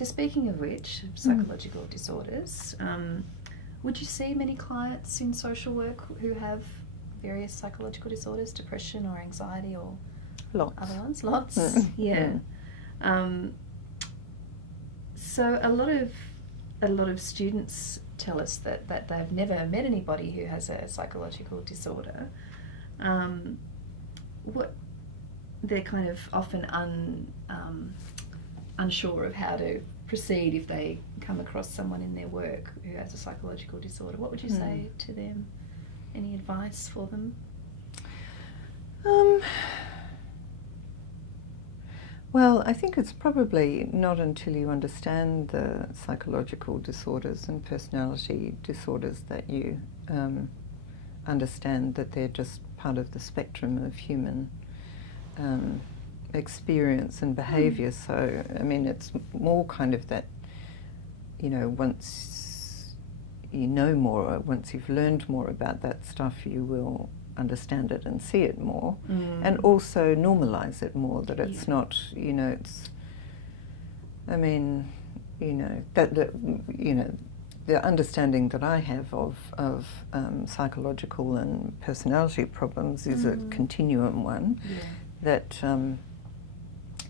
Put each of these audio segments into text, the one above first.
So speaking of which, psychological disorders, would you see many clients in social work who have various psychological disorders, depression or anxiety or other ones? Lots? Yeah. So a lot of students tell us that they've never met anybody who has a psychological disorder. They're kind of often unsure of how to proceed if they come across someone in their work who has a psychological disorder. What would you say to them? Any advice for them? Well, I think it's probably not until you understand the psychological disorders and personality disorders that you understand that they're just part of the spectrum of human experience and behaviour. So, I mean, it's more kind of that, once you know more, once you've learned more about that stuff, you will understand it and see it more, and also normalise it more, that it's not, it's, I mean, the understanding that I have of psychological and personality problems is a continuum one, that,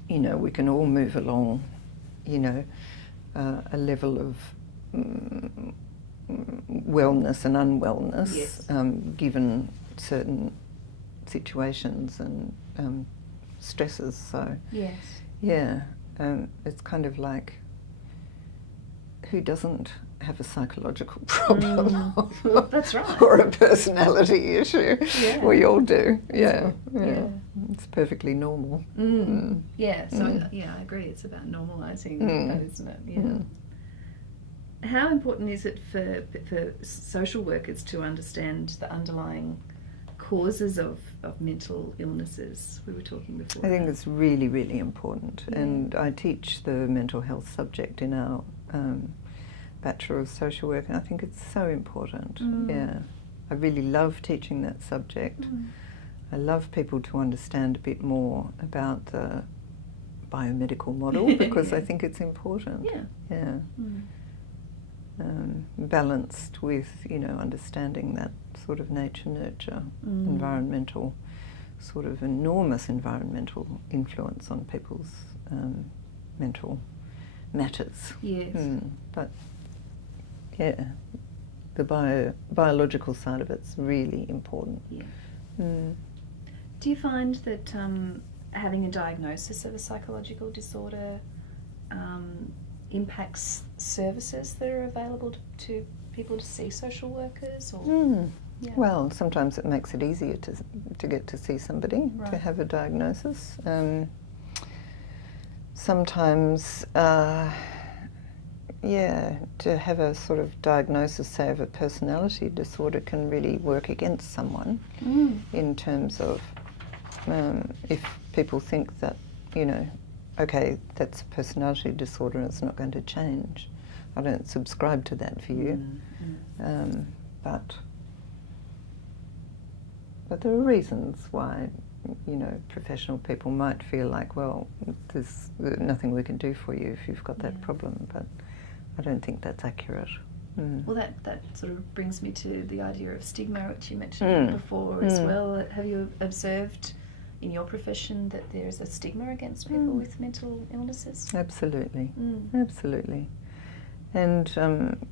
we can all move along, a level of wellness and unwellness, given certain situations and stresses. So it's kind of like, who doesn't have a psychological problem? That's right. Or a personality issue? We all do. Yeah. It's perfectly normal. Yeah. So I agree. It's about normalising that, isn't it? How important is it for social workers to understand the underlying causes of mental illnesses? We were talking before. I think it's really, really important. And I teach the mental health subject in our Bachelor of Social Work, and I think it's so important. I really love teaching that subject. I love people to understand a bit more about the biomedical model, because I think it's important. Balanced with, understanding that sort of nature-nurture, environmental, sort of enormous environmental influence on people's mental matters. But the biological side of it's really important. Do you find that having a diagnosis of a psychological disorder impacts services that are available to people to see social workers? Or Well, sometimes it makes it easier to get to see somebody, to have a diagnosis. Sometimes to have a sort of diagnosis, say, of a personality disorder can really work against someone in terms of if people think that, okay, that's a personality disorder and it's not going to change. I don't subscribe to that view. But there are reasons why, professional people might feel like, well, there's nothing we can do for you if you've got that problem, but I don't think that's accurate. Well, that sort of brings me to the idea of stigma, which you mentioned before as well. Have you observed in your profession that there's a stigma against people with mental illnesses? Absolutely, absolutely. And,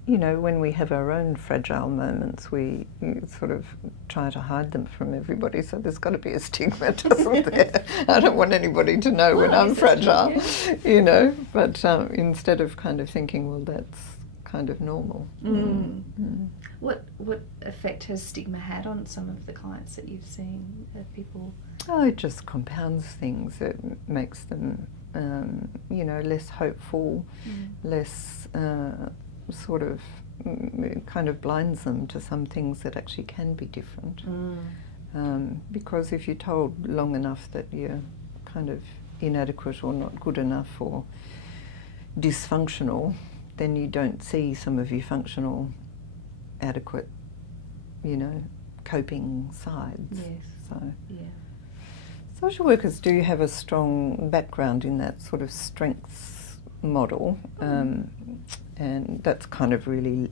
when we have our own fragile moments, we sort of try to hide them from everybody, so there's got to be a stigma, doesn't there? I don't want anybody to know when I'm fragile, but instead of kind of thinking, well, that's kind of normal. What effect has stigma had on some of the clients that you've seen? People? Oh, it just compounds things. It makes them less hopeful, less sort of kind of blinds them to some things that actually can be different. Because if you're told long enough that you're kind of inadequate or not good enough or dysfunctional, then you don't see some of your functional, adequate, coping sides. Social workers do have a strong background in that sort of strengths model, and that's kind of really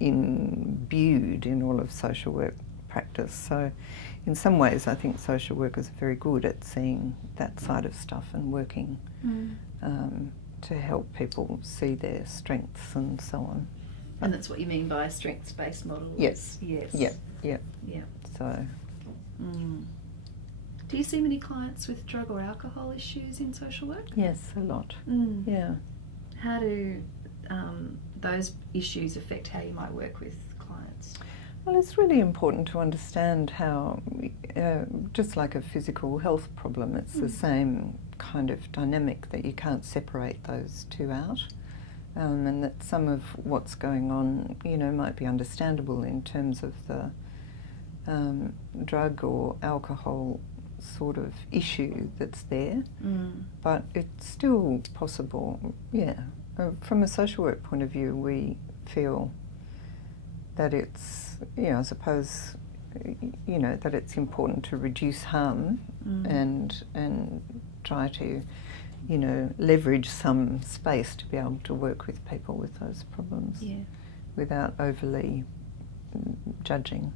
imbued in all of social work practice. So in some ways I think social workers are very good at seeing that side of stuff and working to help people see their strengths and so on. And that's what you mean by a strengths-based model? Yes. Yes. Yeah. So. Do you see many clients with drug or alcohol issues in social work? Yes, a lot. Yeah. How do those issues affect how you might work with clients? Well, it's really important to understand how, just like a physical health problem, it's the same kind of dynamic, that you can't separate those two out, and that some of what's going on, you know, might be understandable in terms of the drug or alcohol sort of issue that's there, but it's still possible, from a social work point of view, we feel that it's, I suppose, that it's important to reduce harm and try to, leverage some space to be able to work with people with those problems without overly judging.